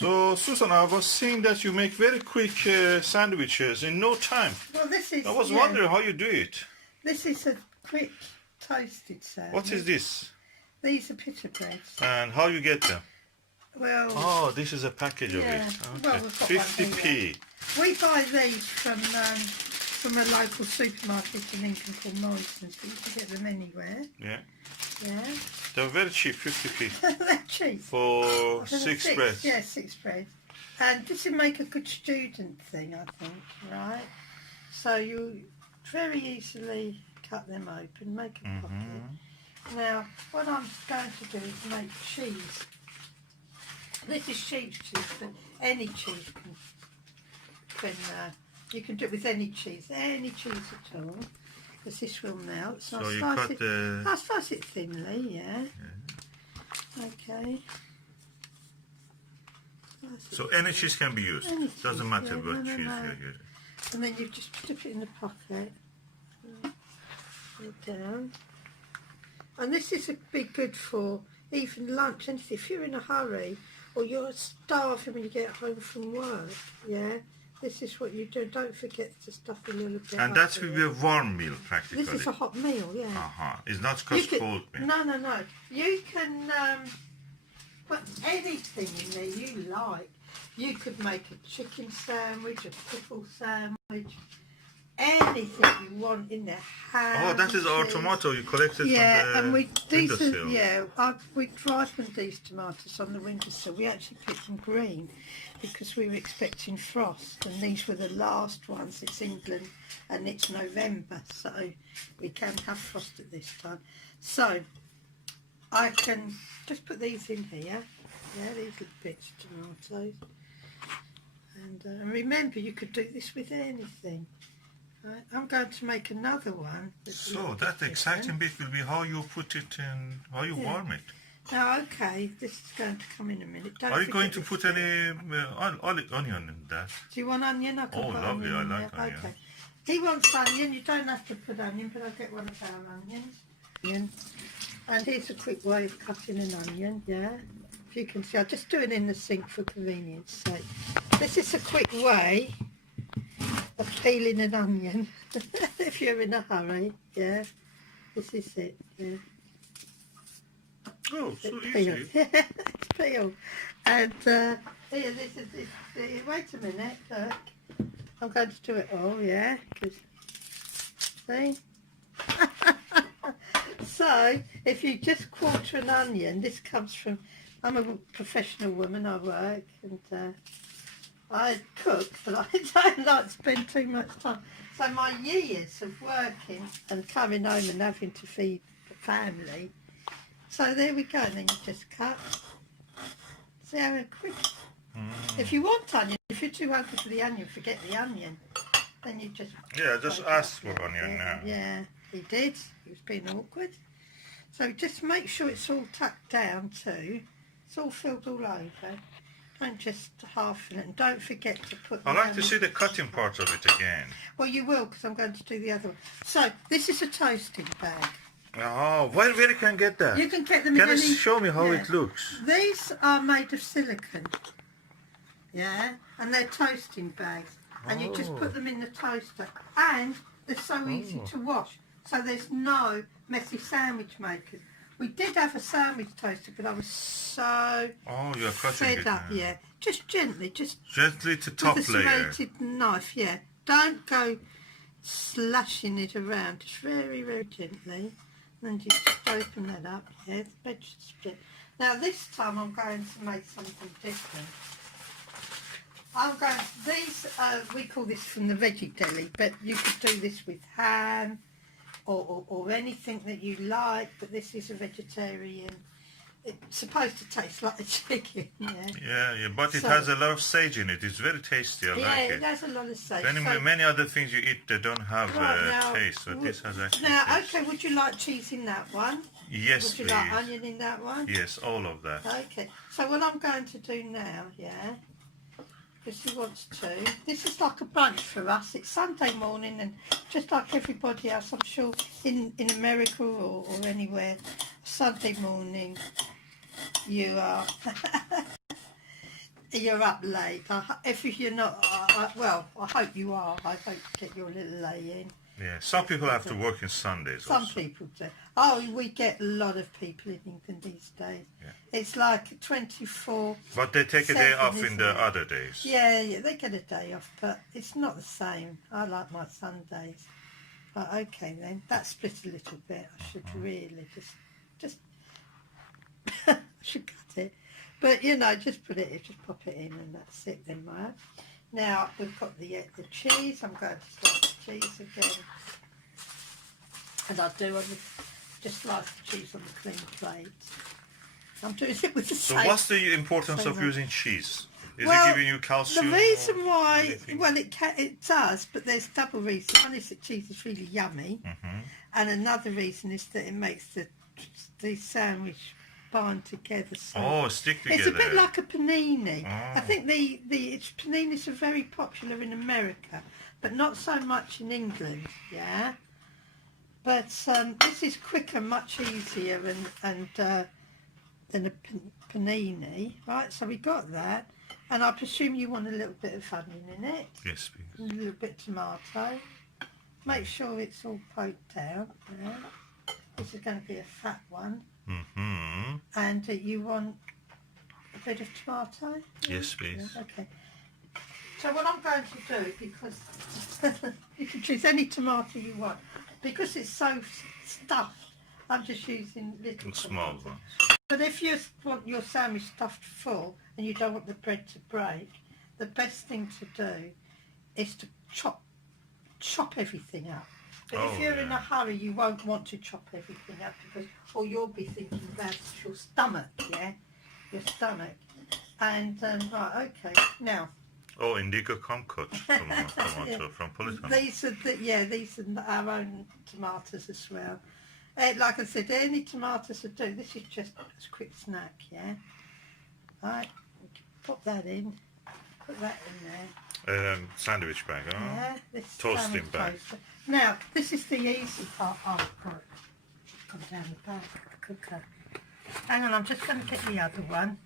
So, Susan, I was seeing that you make very quick sandwiches in no time. Well, this is. I was wondering how you do it. This is a quick toasted sandwich. What is this? These are pita breads. And how you get them? Well. Oh, this is a package of it. Okay. Well, we've got 50p. We buy these from a local supermarket in Lincoln called Morrison's, but you can get them anywhere. Yeah. Yeah. They're very cheap, 50p. They're cheap. For six breads. Yeah, 6 breads. And this would make a good student thing, I think, right? So you very easily cut them open, make a pocket. Now, what I'm going to do is make cheese. This is sheep's cheese, but any cheese can you can do it with any cheese at all, because this will melt. So I'll slice it thinly, yeah. Okay. So any cheese can be used. Doesn't matter what cheese you're using. And then you just dip it in the pocket. Put it down. And this is be good for even lunch. And if you're in a hurry or you're starving when you get home from work, yeah, this is what you do. Don't forget to stuff a little bit. And that will be a warm meal, practically. This is a hot meal, yeah. It's not just cold meal. No. You can put anything in there you like. You could make a chicken sandwich, a pickle sandwich, anything you want in there. Oh, that is our tomato you collected from the windowsill. We ripened these tomatoes on the windowsill. We actually picked them green because we were expecting frost, and these were the last ones. It's England and it's November, so we can have frost at this time. So I can just put these in here. Yeah, these little bits of tomatoes. And remember, you could do this with anything. Right, I'm going to make another one. So that exciting bit will be how you put it in, how you warm it. Now, okay, this is going to come in a minute. Are you going to put any onion in that? Do you want onion? I can put lovely, onion I like onion. Okay. He wants onion. You don't have to put onion, but I'll get one of our onions. And here's a quick way of cutting an onion, yeah. If you can see, I'll just do it in the sink for convenience sake. This is a quick way of peeling an onion if you're in a hurry, yeah. This is it, yeah. Oh, so easy. easy. It's peeled. And here, this is this. Wait a minute, look. I'm going to do it all, yeah. See? So, if you just quarter an onion, this comes from, I'm a professional woman, I work, and I cook, but I don't like to spend too much time. So my years of working and coming home and having to feed the family, so there we go, and then you just cut. See how quick? If you want onion, if you're too hungry for the onion, forget the onion. Then you just... Yeah, just ask for onion now. Yeah, he did. He was being awkward. So just make sure it's all tucked down too. It's all filled all over. Don't just half it, and don't forget to put... I'd like to see the cutting part of it again. Well, you will, because I'm going to do the other one. So, this is a toasting bag. Oh, where you can get that? You can get them in any... Can you show me how it looks? These are made of silicone. Yeah, and they're toasting bags. And you just put them in the toaster. And they're so easy to wash. So there's no messy sandwich makers. We did have a sandwich toaster, but I was so you're cutting fed up. Yeah, just gently to top with a layer. serrated knife. Yeah, don't go slashing it around. Just very, very gently. And then you just open that up. Yeah, the veg split. Now this time I'm going to make something different. I'm going to, these, we call this from the veggie deli, but you could do this with ham or anything that you like, but this is a vegetarian. It's supposed to taste like a chicken, yeah. Yeah, but it has a lot of sage in it. It's very tasty, I like it. Yeah, it has a lot of sage. Many other things you eat, they don't have taste, so this has actually taste. Okay, would you like cheese in that one? Yes, Would you like onion in that one? Yes, all of that. Okay, so what I'm going to do now, yeah, because he wants to. This is like a brunch for us. It's Sunday morning, and just like everybody else, I'm sure in America or anywhere, Sunday morning, you are You're up late. If you're not, well, I hope you are. I hope you get your little lay in. Yeah, some people have to work on Sundays Some also. people do. Oh, we get a lot of people in England these days. Yeah. It's like 24. But they take a day off in isn't the it? other days. Yeah, they get a day off, but it's not the same. I like my Sundays. But okay then, that split a little bit. I should really just I should cut it. But you know, just put it, just pop it in, and that's it then, Maya. Now we've got the cheese. I'm going to slice the cheese again, and I do just slice the cheese on the clean plate. I'm doing it with the So same. what's the importance of same using cheese? Is Well, it giving you calcium? The reason or why, anything? well, it does, but there's double reason. One is that cheese is really yummy, and another reason is that it makes the sandwich bind together. So Oh, stick together. it's a bit like a panini. Oh. I think the paninis are very popular in America, but not so much in England. Yeah, but this is quicker, much easier, and than a panini. Right, so we got that, and I presume you want a little bit of onion in it. Yes, please. And a little bit of tomato. Make sure it's all poked out. Yeah. This is going to be a fat one. And you want a bit of tomato? Yes, please. Yeah, okay. So what I'm going to do, because you can choose any tomato you want, because it's so stuffed, I'm just using little Small tomatoes. ones. But if you want your sandwich stuffed full and you don't want the bread to break, the best thing to do is to chop everything up. But if you're in a hurry, you won't want to chop everything up, because all you'll be thinking about is your stomach, yeah? Your stomach. And, right, okay, now. Oh, indigo kumquat tomato from Politown. These are our own tomatoes as well. Like I said, any tomatoes will do. This is just a quick snack, yeah? Right, pop that in. Put that in there. Sandwich bag, huh? Yeah, this Toasting sandwich bag. toaster. Now, this is the easy part. Oh, God. Come down the back of the cooker. Hang on, I'm just going to get the other one.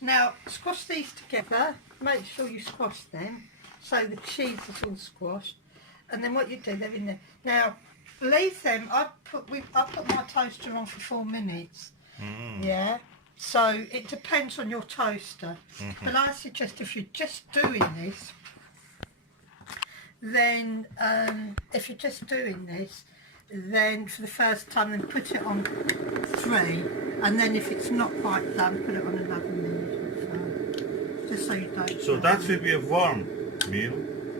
Now, squash these together. Make sure you squash them so the cheese is all squashed. And then what you do, they're in there. Now, leave them. I put my toaster on for 4 minutes. Yeah. So it depends on your toaster. But I suggest if you're just doing this, then then for the first time, then put it on 3, and then if it's not quite done, put it on another minute or so, just so you don't. So that will be a warm meal.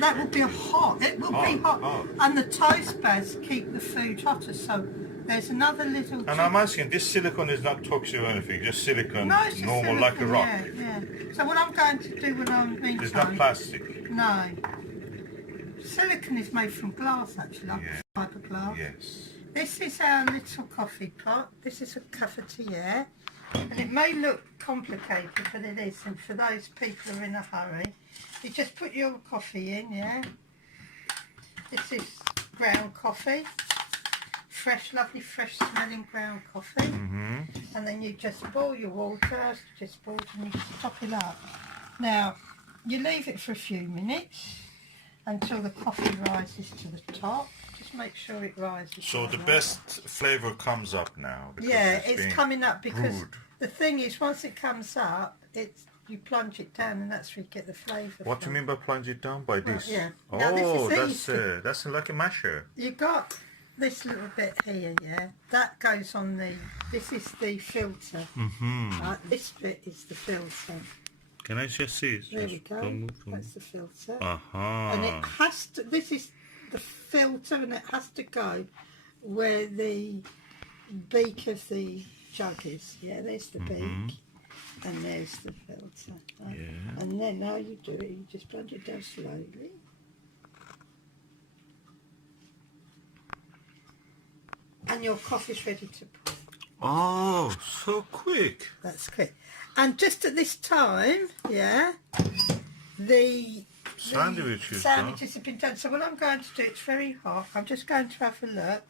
That will be hot. It will be hot, hot. and the toast bags keep the food hotter. So there's another little. And I'm asking, this silicone is not toxic or anything, just silicone, No, it's just normal, silicone, like a rock. Yeah. So what I'm going to do when I'm meantime. It's not plastic. No. Silicone is made from glass, actually, like fiberglass. Yes. This is our little coffee pot. This is a cafetiere. And it may look complicated, but it isn't. For those people who are in a hurry, you just put your coffee in, yeah? This is ground coffee. Fresh, lovely, fresh smelling ground coffee. And then you just boil your water, just boil and you just top it up. Now, you leave it for a few minutes until the coffee rises to the top. Just make sure it rises. So like the that. best flavour comes up now. because Yeah, it's being coming up because brewed. the thing is, once it comes up, you plunge it down, and that's where you get the flavour. What do you mean by plunge it down? By this? yeah. Oh, Now, this is that's like a masher. You got this little bit here, yeah. That goes on the. This is the filter. Right, this bit is the filter. Can I just see it? There we go. That's the filter. Uh-huh. And it has to. This is the filter, and it has to go where the beak of the jug is. Yeah, there's the beak, and there's the filter. Right? Yeah. And then now you do it. You just plunge it down slowly. And your coffee's ready to pour. Oh, so quick. That's quick. And just at this time, yeah, the Sandwiches sandwiches have been done. So what I'm going to do, it's very hot. I'm just going to have a look.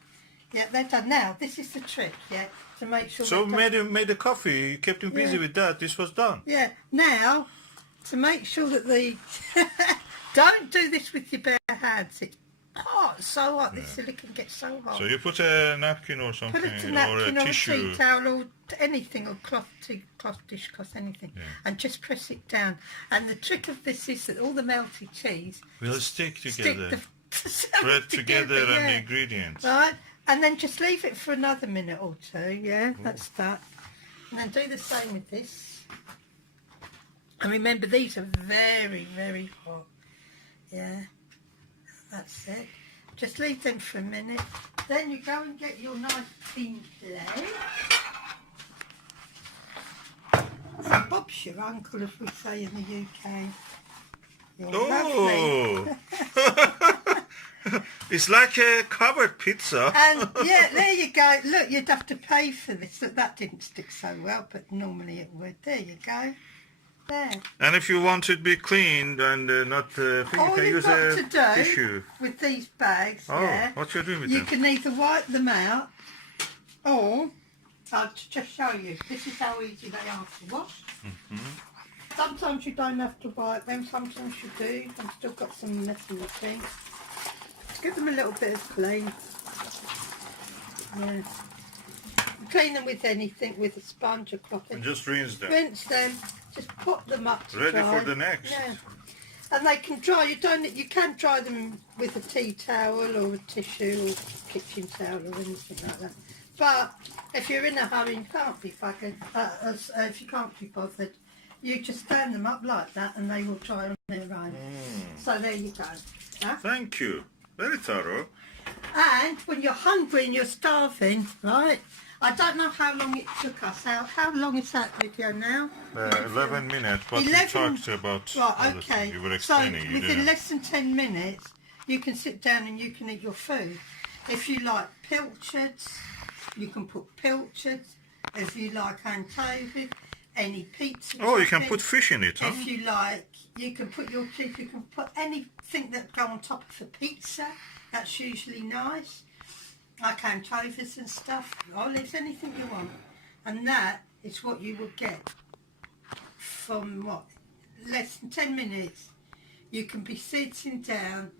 Yeah, they're done. Now, this is the trick, yeah, to make sure... So they're done. made the coffee, you kept him busy with that, this was done. Yeah, now, to make sure that the... Don't do this with your bare hands. It's hot, so hot. This silicone gets so hot. So you put a napkin or something, Put a napkin or a or tissue. a tea towel or anything, or dishcloth, anything, Yeah. and just press it down. And the trick of this is that all the melted cheese Will stick together. stick Thread together and the yeah. ingredients. Right, and then just leave it for another minute or two. Yeah, that's that. And then do the same with this. And remember, these are very, very hot. Yeah, that's it. Just leave them for a minute. Then you go and get your nice clean plate. And Bob's your uncle, as we say in the UK. You're lovely. Oh! It's like a covered pizza. And yeah, there you go. Look, you'd have to pay for this. Look, that didn't stick so well, but normally it would. There you go. There. And if you want it to be cleaned and not, you All can you've use got a to do tissue. with these bags, Oh, yeah, what you're doing with you them? can either wipe them out, or I'll just show you. This is how easy they are to wash. Sometimes you don't have to wipe them. Sometimes you do. I've still got some messy things. Give them a little bit of clean. Yeah. Clean them with anything, with a sponge or cloth. And just rinse them. Rinse them. Just put them up to Ready dry. for the next. Yeah. And they can dry. You can dry them with a tea towel or a tissue or kitchen towel or anything like that. But if you're in a hurry and can't be fucking, if you can't be bothered, you just stand them up like that and they will dry on their own. So there you go. Yeah? Thank you. Very thorough. And when you're hungry and you're starving, right? I don't know how long it took us. How long is that video now? 11 minutes, but 11 we talked about Right, other okay. things. You were So explaining. you within didn't. less than 10 minutes, you can sit down and you can eat your food. If you like pilchards, you can put pilchards. If you like anchovies, any pizza. Oh, you can topping. put fish in it, huh? If you like, you can put your cheese. You can put anything that go on top of a pizza. That's usually nice. Like anchovies and stuff, olives, anything you want. And that is what you will get from what? Less than 10 minutes. You can be sitting down,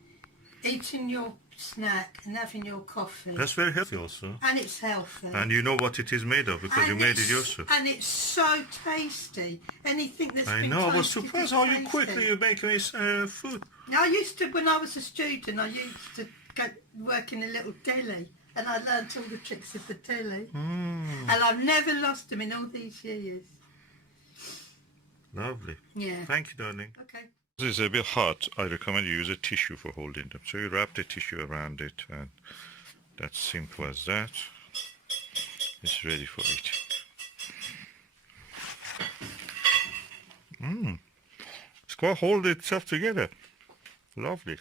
eating your snack and having your coffee. That's very healthy also. And it's healthy. And you know what it is made of because you And made it's- it yourself. And it's so tasty. Anything that's I been know, I was toasted surprised is how you tasty. quickly you make this food. I used to, when I was a student, I used to work in a little deli. And I learnt all the tricks of the deli. And I've never lost them in all these years. Lovely. Yeah. Thank you, darling. Okay. This is a bit hot. I recommend you use a tissue for holding them. So you wrap the tissue around it, and that's simple as that. It's ready for eating. It's quite hold itself together. Lovely.